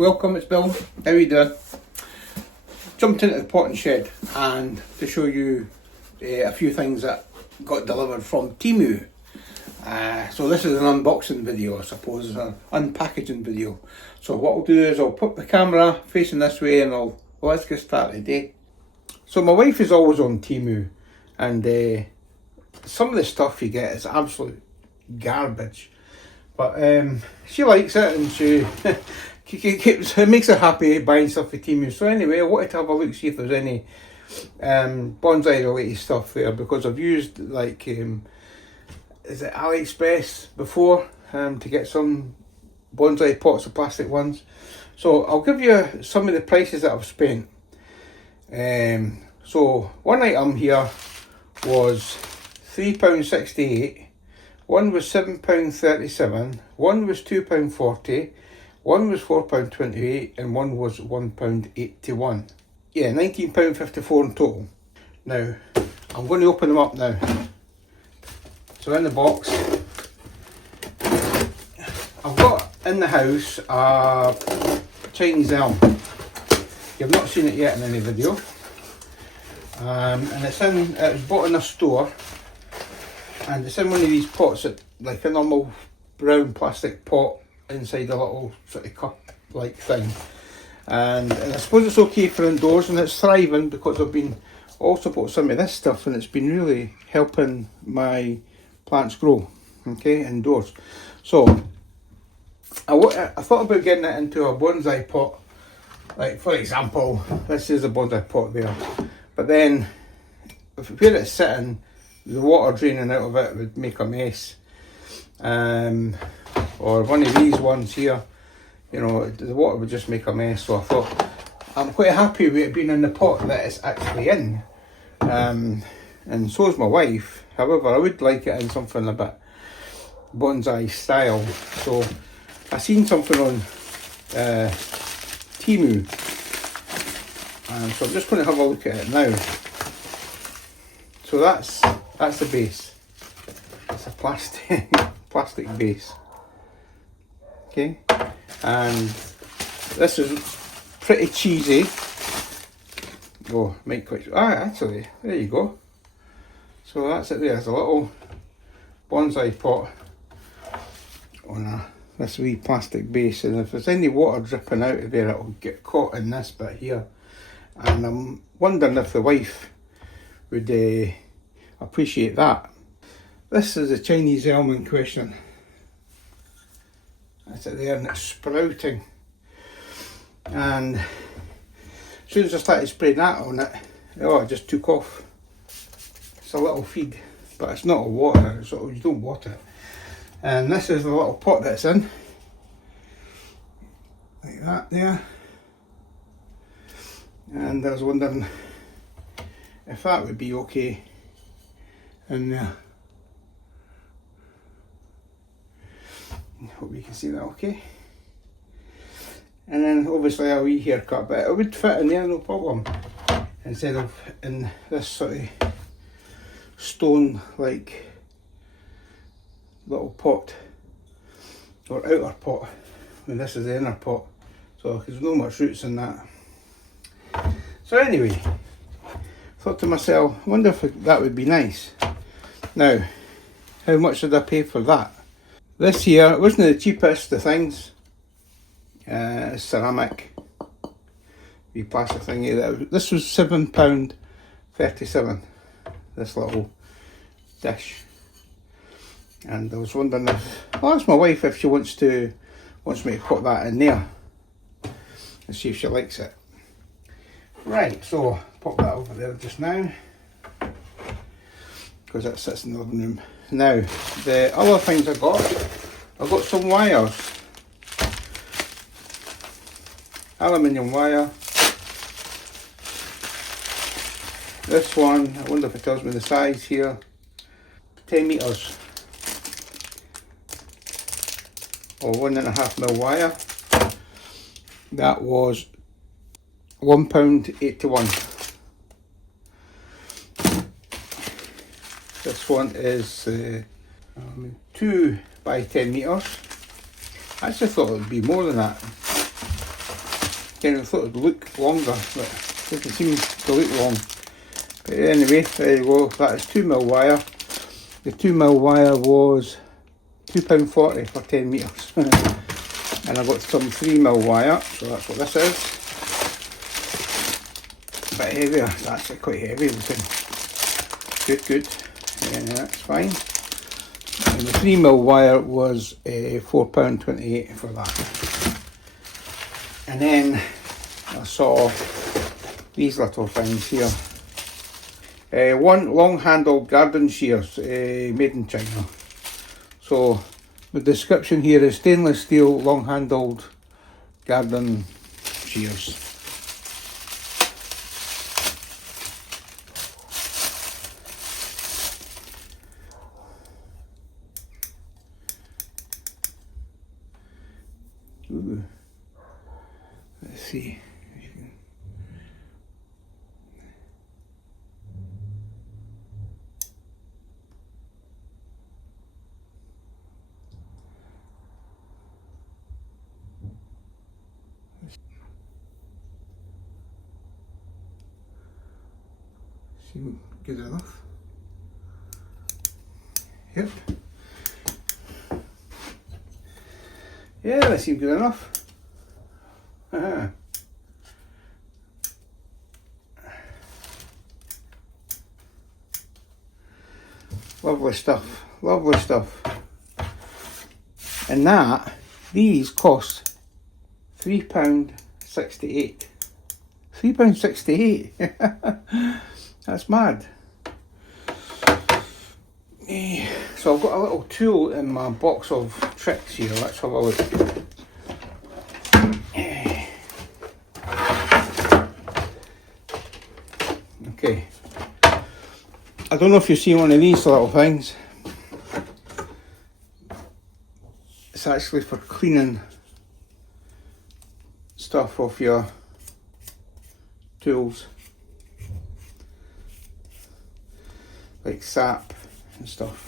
welcome, it's Bill. How you doing? Jumped into the potting shed and to show you a few things that got delivered from Temu. So this is an unboxing video, I suppose, an unpackaging video. So what I'll do is I'll put the camera facing this way and let's get started, eh? So my wife is always on Temu, and some of the stuff you get is absolute garbage. But she likes it, and it makes her happy buying stuff with Temu. So anyway, I wanted to have a look, see if there's any bonsai related stuff there, because I've used like is it AliExpress before to get some bonsai pots, the plastic ones. So I'll give you some of the prices that I've spent. So one item here was £3.68, one was £7.37, one was £2.40, one was £4.28, and one was £1.81. Yeah, £19.54 in total. Now, I'm going to open them up now. So in the box, I've got in the house a Chinese Elm. You've not seen it yet in any video. And it was bought in a store, and it's in one of these pots, like a normal brown plastic pot inside a little sort of cup like thing. And I suppose it's okay for indoors, and it's thriving because I've been also bought some of this stuff, and it's been really helping my plants grow, okay, indoors. So I thought about getting it into a bonsai pot. Like, for example, this is a bonsai pot there, but then where it's sitting, the water draining out of it would make a mess. Or one of these ones here, you know, the water would just make a mess. So I thought, I'm quite happy with it being in the pot that it's actually in, and so is my wife. However, I would like it in something a bit bonsai style. So I seen something on Temu, and so I'm just going to have a look at it now. So that's the base. It's a plastic base. Okay, and this is pretty cheesy. Oh, might quite. Actually, there you go. So that's it there. It's a little bonsai pot on this wee plastic base, and if there's any water dripping out of there, it'll get caught in this bit here. And I'm wondering if the wife would appreciate that. This is a Chinese Elm in question. That's it there, and it's sprouting. And as soon as I started spraying that on it, it just took off. It's a little feed, but it's not a water, so you don't water it. And this is the little pot that's in, like that there. And I was wondering if that would be okay in there. Hope you can see that okay. And then obviously a wee haircut, but it would fit in there, no problem, instead of in this sort of stone like little pot or outer pot, and this is the inner pot, so there's no much roots in that. So anyway, thought to myself, I wonder if that would be nice. Now, how much did I pay for that? This here, it wasn't the cheapest of things. Ceramic, wee plastic thingy. This was £7.37. This little dish, and I was wondering if I'll ask my wife if she wants me to put that in there and see if she likes it. Right, so pop that over there just now, because that sits in the living room. Now, the other things I got some wires, aluminium wire. This one, I wonder if it tells me the size here, 10 metres, or 1.5mm wire. That was £1.81. This one is 2 by 10 metres. I actually thought it would be more than that. kind of thought it would look longer, but it doesn't seem to look long. But anyway, there you go, that is 2mm wire. The 2mm wire was £2.40 for 10 metres. And I got some 3mm wire, so that's what this is. A bit heavier, it's actually quite heavy looking. Good. Yeah, that's fine. And the 3mm wire was £4.28 for that. And then I saw these little things here. One long-handled garden shears, made in China. So the description here is stainless steel long-handled garden shears. Ooh. Let's see. Seem good enough. Yep. Yeah, that seems good enough. Lovely stuff, lovely stuff. And these cost £3.68. £3.68. That's mad. So I've got a little tool in my box of tricks here. Let's have a look. Okay. I don't know if you've seen one of these little things. It's actually for cleaning stuff off your tools, like sap and stuff.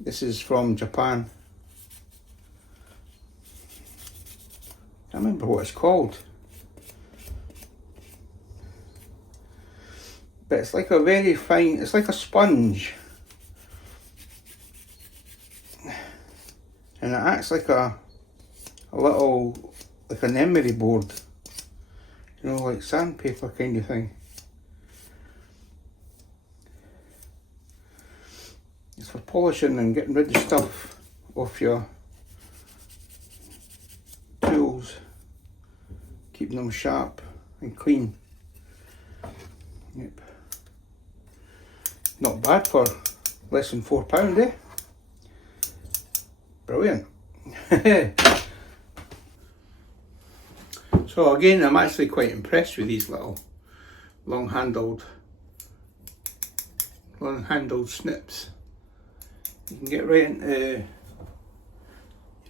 This is from Japan. I can't remember what it's called, but it's like a very fine, it's like a sponge, and it acts like a little, like an emery board, you know, like sandpaper kind of thing. It's for polishing and getting rid of stuff off your tools, keeping them sharp and clean. Yep. Not bad for less than £4, eh? Brilliant. So again, I'm actually quite impressed with these little long-handled snips. You can get right into,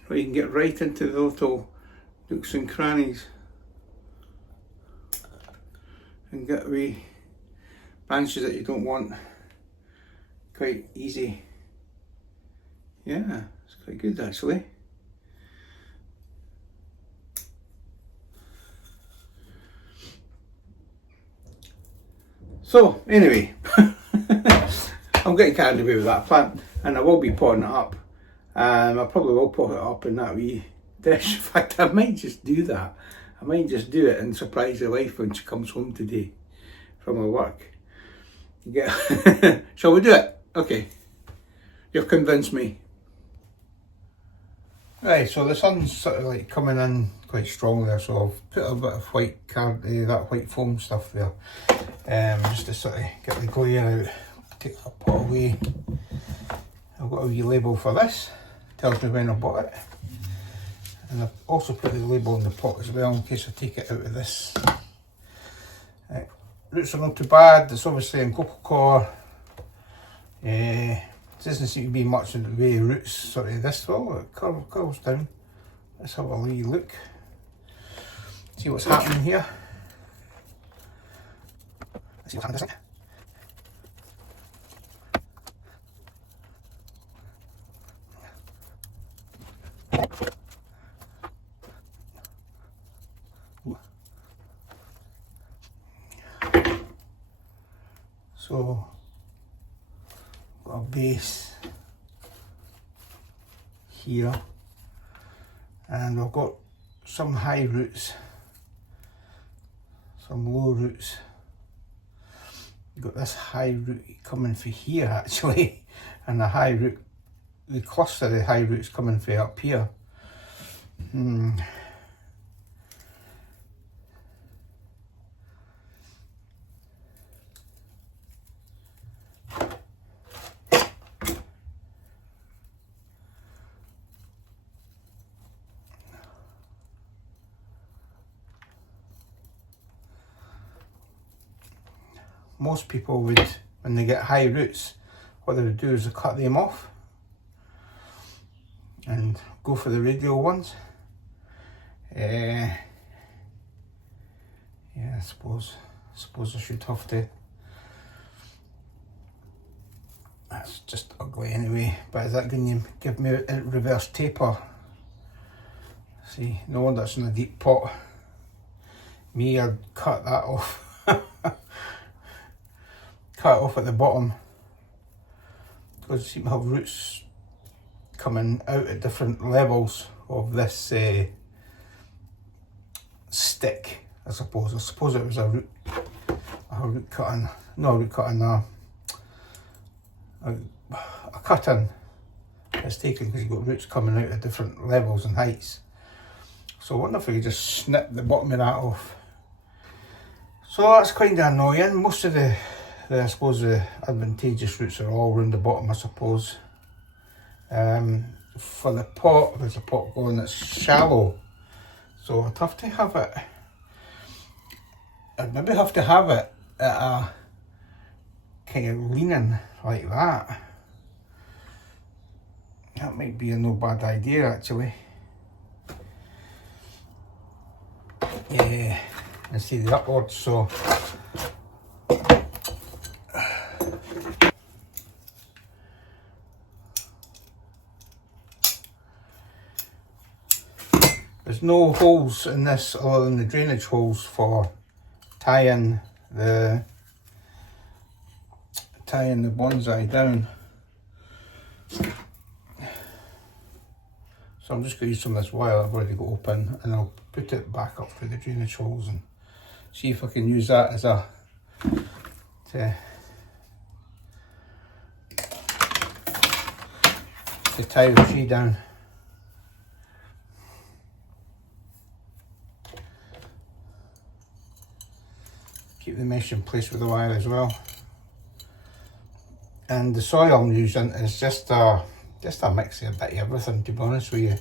you can get right into the little nooks and crannies and get away branches that you don't want. Quite easy. Yeah, it's quite good actually. So anyway, I'm getting carried away with that plant, and I will be potting it up. I probably will pot it up in that wee dish. In fact, I might just do that. I might just do it and surprise her wife when she comes home today from her work. Shall we do it? Okay. You've convinced me. Right, so the sun's sort of like coming in quite strong there, so I've put a bit of that white foam stuff there, just to sort of get the glare out. Take that pot away. I've got a wee label for this, tells me when I bought it, and I've also put the label in the pot as well in case I take it out of this. Right. Roots are not too bad. It's obviously in coco coir. There doesn't seem to be much in the way of roots sort of this, well it curls down. Let's have a wee look, see what's happening here. Let's see what's happening this thing. So, got a base here, and I've got some high roots, some low roots. You've got this high root coming from here actually, and the high root, the cluster of the high roots coming from up here. Most people would, when they get high roots, what they would do is they cut them off and go for the radial ones. Yeah, I suppose I should have to. That's just ugly anyway, but is that going to give me a reverse taper? See, no wonder it's in a deep pot. Me, I'd cut that off. Cut it off at the bottom, because you seem to have roots coming out at different levels of this stick, I suppose. I suppose it was a root cutting, no root cutting, a cutting it's taken, because you've got roots coming out at different levels and heights. So I wonder if we could just snip the bottom of that off. So that's kind of annoying. Most of the I suppose the advantageous roots are all around the bottom, I suppose. For the pot, there's a pot going that's shallow, so I'd have to have it, I'd maybe have to have it at a kind of leaning like that. That might be a no bad idea actually. Yeah, and see the upwards, so there's no holes in this other than the drainage holes for tying the bonsai down. So I'm just going to use some of this wire I've already got open, and I'll put it back up through the drainage holes and see if I can use that as a to tie the tree down. Keep the mesh in place with the wire as well. And the soil I'm using is just a mix of a bit of everything, to be honest with you.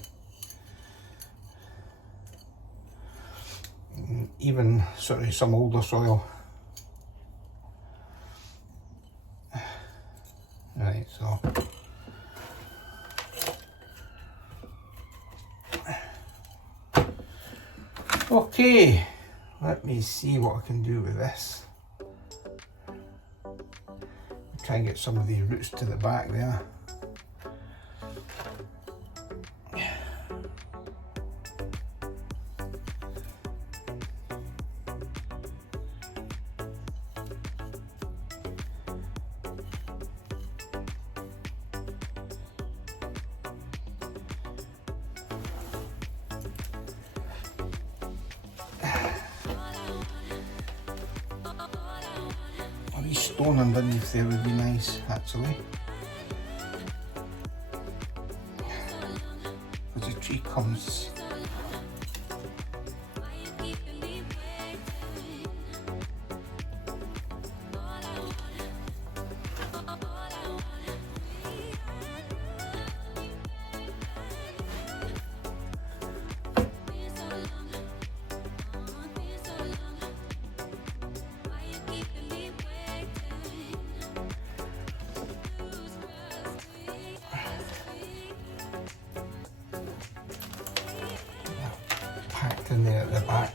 Even sort of some older soil. Right, so okay, let me see what I can do with this. Try and get some of the roots to the back there. Stone underneath there would be nice actually, as the tree comes. Packed in there at the back.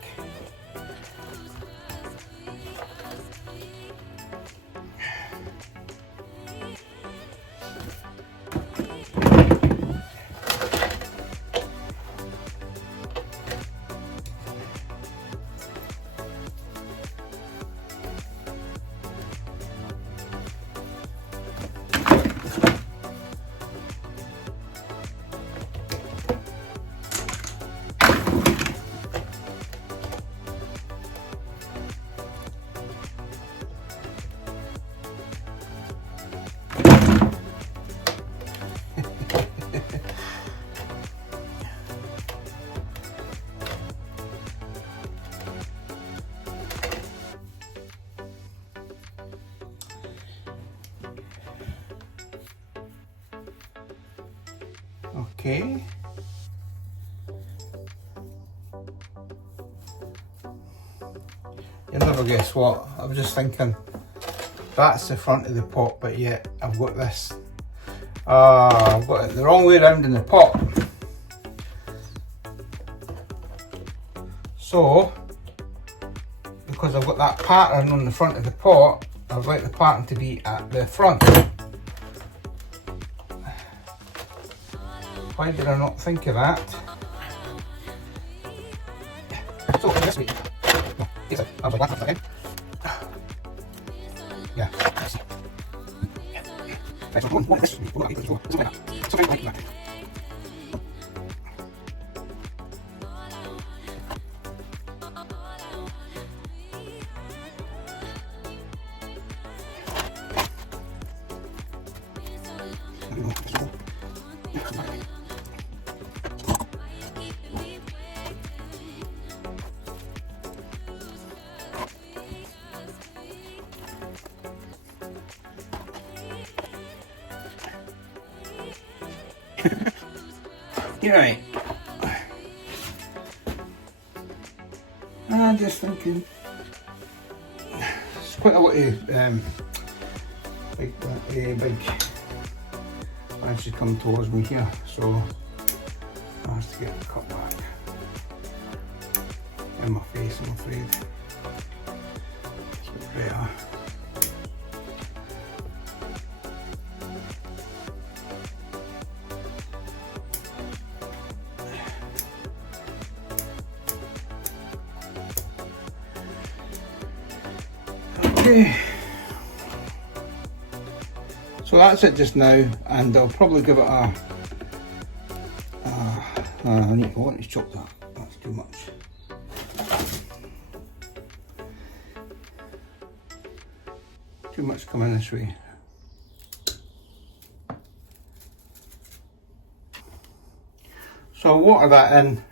Okay. You'll never guess what. I was just thinking, that's the front of the pot, but yet I've got this. I've got it the wrong way around in the pot. So, because I've got that pattern on the front of the pot, I'd like the pattern to be at the front. Why did I not think of that? So this week, I was like that again. Yeah, I see. Something like that. You're right. I'm just thinking, it's quite a lot of big branches come towards me here, so I have to get it cut back in my face, I'm afraid. It's a bit better. Okay, so that's it just now, and I'll probably give it a I want to chop that, that's too much. Too much coming this way. So I'll water that in.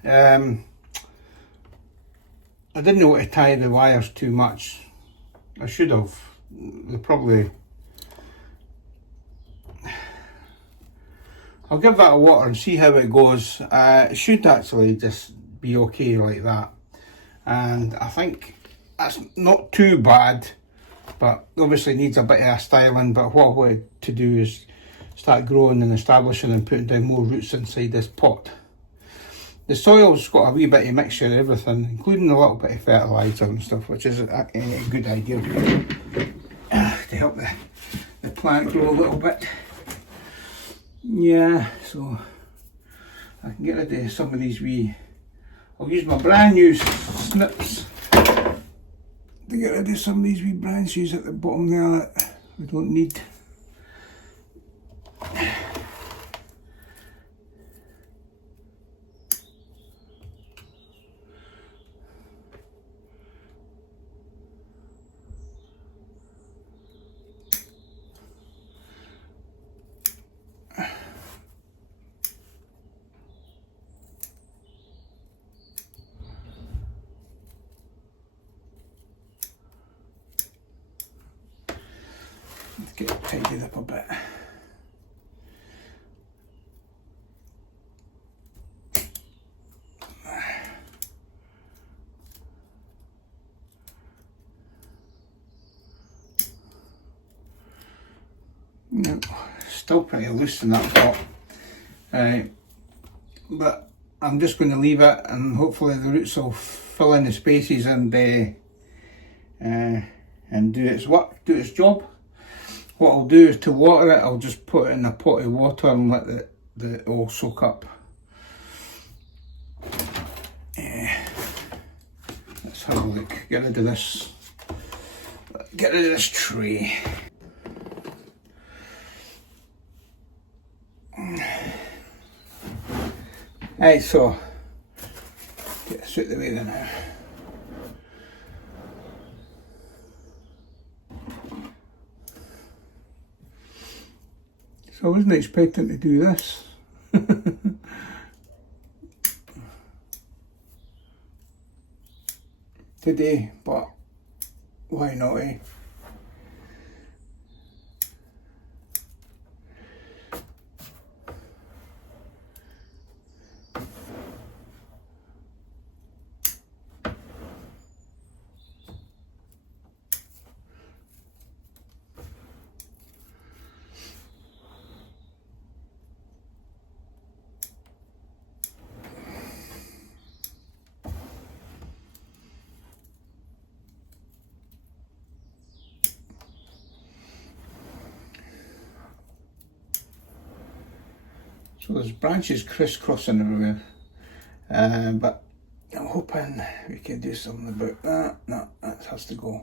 I didn't want to tie the wires too much. I should have. They probably. I'll give that a water and see how it goes. It should actually just be okay like that. And I think that's not too bad, but obviously needs a bit of a styling. But what I wanted to do is start growing and establishing and putting down more roots inside this pot. The soil's got a wee bit of mixture of everything, including a little bit of fertiliser and stuff, which is a good idea to help the plant grow a little bit. Yeah, so I can get rid of some of these wee, I'll use my brand new snips to get rid of some of these wee branches at the bottom there that we don't need. Let's get it tidied up a bit. No, still pretty loose in that pot. But I'm just going to leave it, and hopefully the roots will fill in the spaces and do its work, do its job. What I'll do is to water it, I'll just put it in a pot of water and let it all soak up. Let's have a look. Get rid of this. Get rid of this tray. Right, so get this out of the way then now. So I wasn't expecting to do this. Today, but why not, eh? So there's branches crisscrossing everywhere, but I'm hoping we can do something about that. No, that has to go.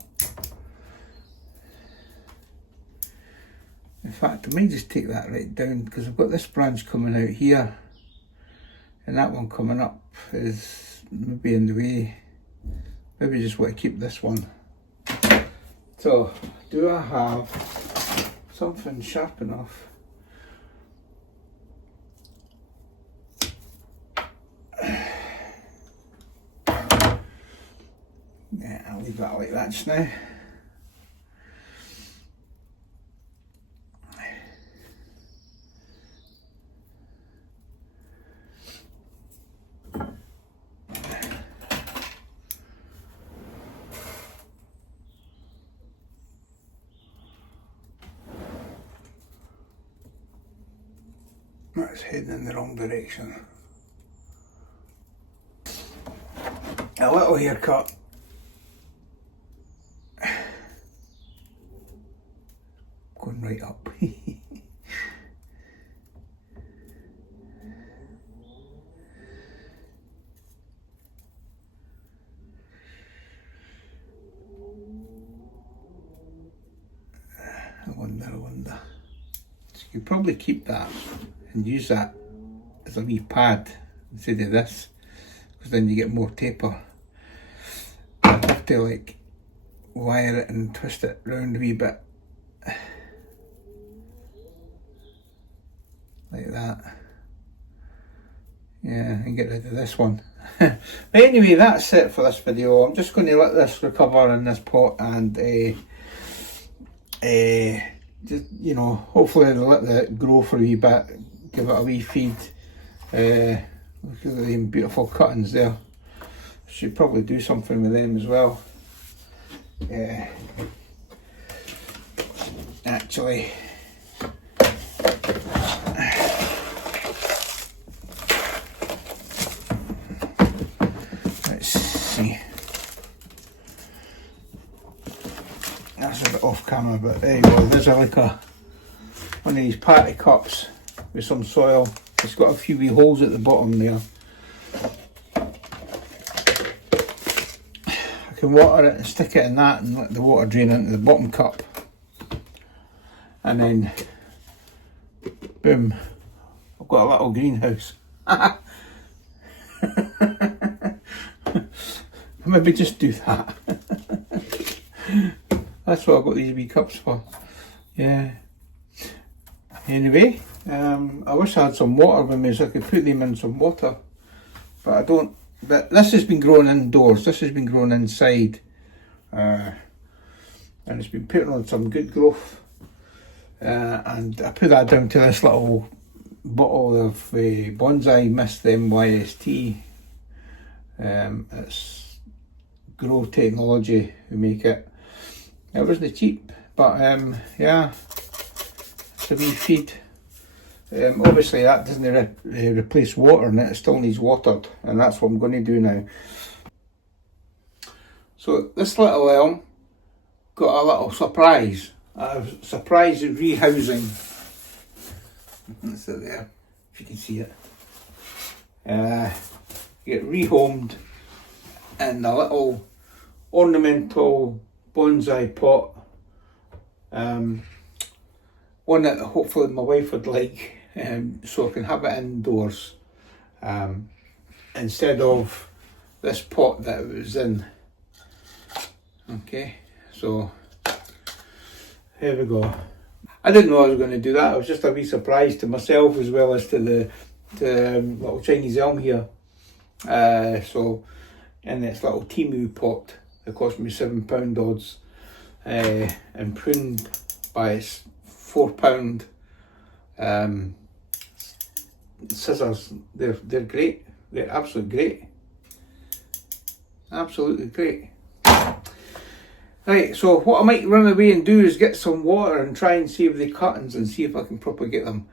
In fact, I might just take that right down, because I've got this branch coming out here and that one coming up is maybe in the way. Maybe just want to keep this one. So, do I have something sharp enough? Yeah, I'll leave that like that just now. That's heading in the wrong direction. A little haircut. Going right up. I wonder. So you could probably keep that and use that as a wee pad instead of this, because then you get more taper. I'd have to like wire it and twist it round a wee bit like that. Yeah, and get rid of this one. But anyway, that's it for this video. I'm just going to let this recover in this pot and just, you know, hopefully let it grow for a wee bit, give it a wee feed. Look at them beautiful cuttings there. Should probably do something with them as well. Actually, let's see. That's a bit off camera, but there you go. There's like one of these party cups with some soil. It's got a few wee holes at the bottom there. I can water it and stick it in that and let the water drain into the bottom cup. And then, boom, I've got a little greenhouse. Maybe just do that. That's what I've got these wee cups for. Yeah. Anyway, I wish I had some water with me so I could put them in some water, but I don't. But this has been grown indoors, this has been grown inside, and it's been putting on some good growth, and I put that down to this little bottle of Bonsai Mist MYST. It's Grow Technology who make it. It wasn't cheap, but yeah, it's a wee feed. Obviously that doesn't replace water in it, it still needs watered, and that's what I'm going to do now. So this little elm got a little surprise. A surprise rehousing. That's it there, if you can see it. Get rehomed in a little ornamental bonsai pot. One that hopefully my wife would like, so I can have it indoors, instead of this pot that it was in. Okay, so here we go. I didn't know I was going to do that. I was just a wee surprise to myself as well as to the little Chinese Elm here. So in this little Temu pot, it cost me £7 odds, and pruned by its £4 scissors. They're great. They're absolutely great. Absolutely great. Right, so what I might run away and do is get some water and try and save the cuttings and see if I can propagate them.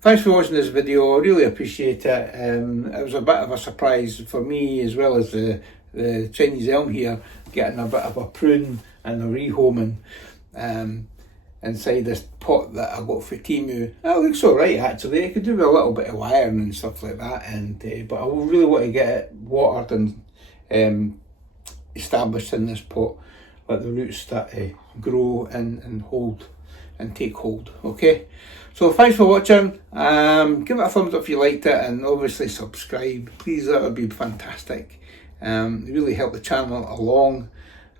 thanks for watching this video. I really appreciate it. It was a bit of a surprise for me, as well as the Chinese Elm here, getting a bit of a prune and a rehoming inside this pot that I got for Temu. It looks alright actually. I could do with a little bit of wiring and stuff like that, but I really want to get it watered and established in this pot, let the roots start to grow and hold and take hold. Okay, so thanks for watching. Give it a thumbs up if you liked it, and obviously subscribe, please. That would be fantastic. It really help the channel along,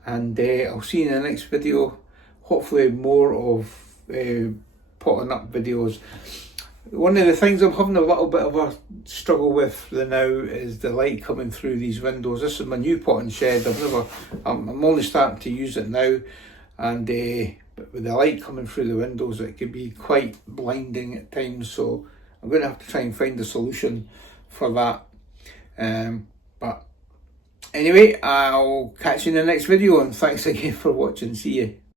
and I'll see you in the next video. Hopefully more of potting up videos. One of the things I'm having a little bit of a struggle with now is the light coming through these windows. This is my new potting shed. I'm only starting to use it now, and but with the light coming through the windows, it can be quite blinding at times. So I'm going to have to try and find a solution for that. But anyway, I'll catch you in the next video, and thanks again for watching. See you.